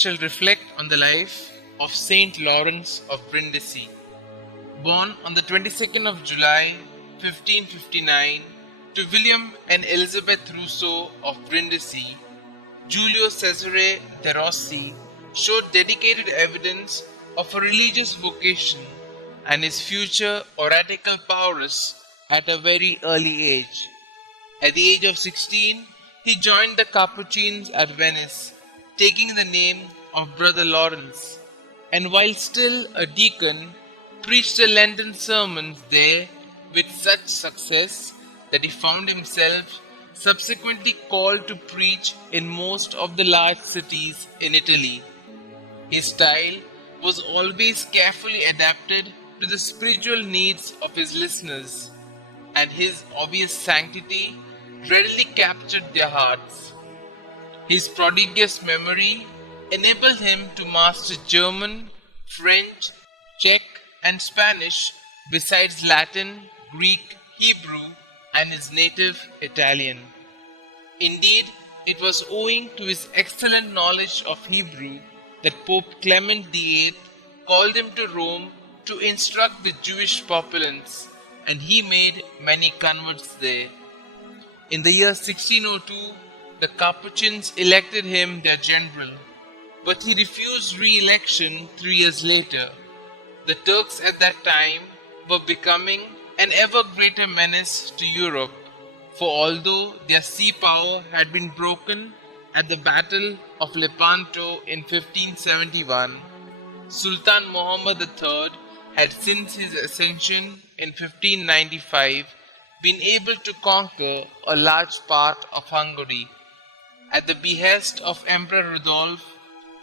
shall reflect on the life of St Lawrence of Brindisi. Born on the 22nd of July 1559 to William and Elizabeth Rousseau of Brindisi, Giulio Cesare de Rossi showed dedicated evidence of a religious vocation and his future oratical prowess at a very early age. At the age of 16, he joined the Capuchins at Venice, taking the name of Brother Lawrence, and while still a deacon, preached the Lenten sermons there with such success that he found himself subsequently called to preach in most of the large cities in Italy. His style was always carefully adapted to the spiritual needs of his listeners, and his obvious sanctity readily captured their hearts. His prodigious memory enabled him to master German, French, Czech, and Spanish, besides Latin, Greek, Hebrew, and his native Italian. Indeed, it was owing to his excellent knowledge of Hebrew that Pope Clement VIII called him to Rome to instruct the Jewish populace, and he made many converts there. In the year 1602, the Capuchins elected him their general, but he refused re-election 3 years later. The Turks at that time were becoming an ever greater menace to Europe, for although their sea power had been broken at the Battle of Lepanto in 1571, Sultan Muhammad III had since his ascension in 1595 been able to conquer a large part of Hungary. At the behest of Emperor Rudolf,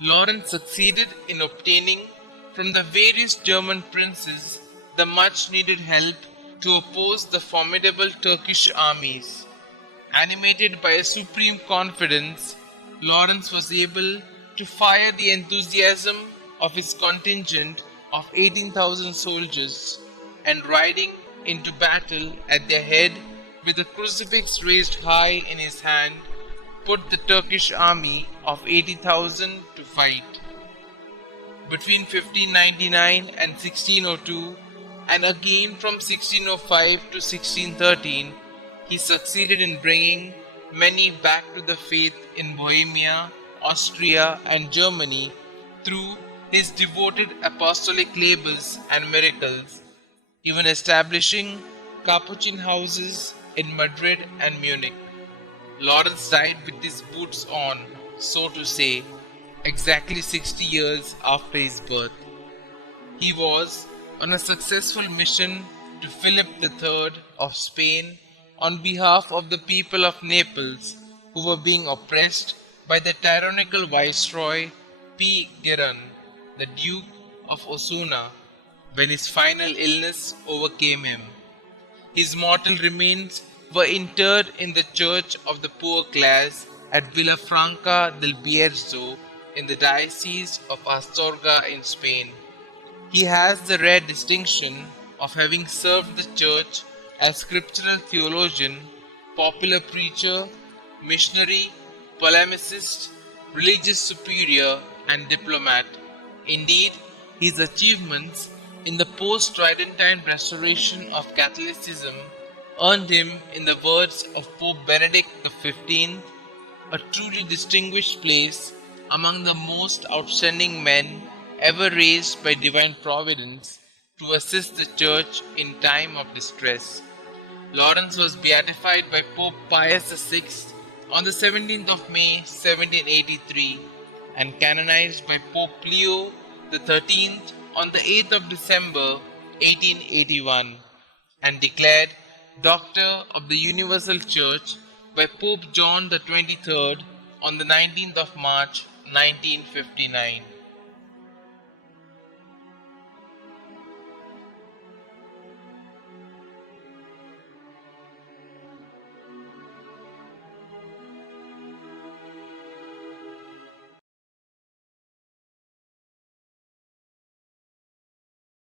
Lawrence succeeded in obtaining from the various German princes the much needed help to oppose the formidable Turkish armies. Animated by a supreme confidence, Lawrence was able to fire the enthusiasm of his contingent of 18,000 soldiers, and riding into battle at their head with a crucifix raised high in his hand, put the Turkish army of 80,000 to fight. Between 1599 and 1602, and again from 1605 to 1613, he succeeded in bringing many back to the faith in Bohemia, Austria, and Germany through his devoted apostolic labors and miracles, even establishing Capuchin houses in Madrid and Munich. Lawrence died with his boots on, so to say, exactly 60 years after his birth. He was on a successful mission to Philip III of Spain on behalf of the people of Naples, who were being oppressed by the tyrannical viceroy P. Giron, the Duke of Osuna, when his final illness overcame him. His mortal remains were interred in the Church of the Poor Class at Villafranca del Bierzo in the Diocese of Astorga in Spain. He has the rare distinction of having served the Church as scriptural theologian, popular preacher, missionary, polemicist, religious superior, and diplomat. Indeed, his achievements in the post-Tridentine restoration of Catholicism earned him, in the words of Pope Benedict XV, a truly distinguished place among the most outstanding men ever raised by divine providence to assist the Church in time of distress. Lawrence was beatified by Pope Pius VI on the 17th of May 1783 and canonized by Pope Leo XIII on the 8th of December 1881, and declared Doctor of the Universal Church by Pope John XXIII on the 19th of March 1959.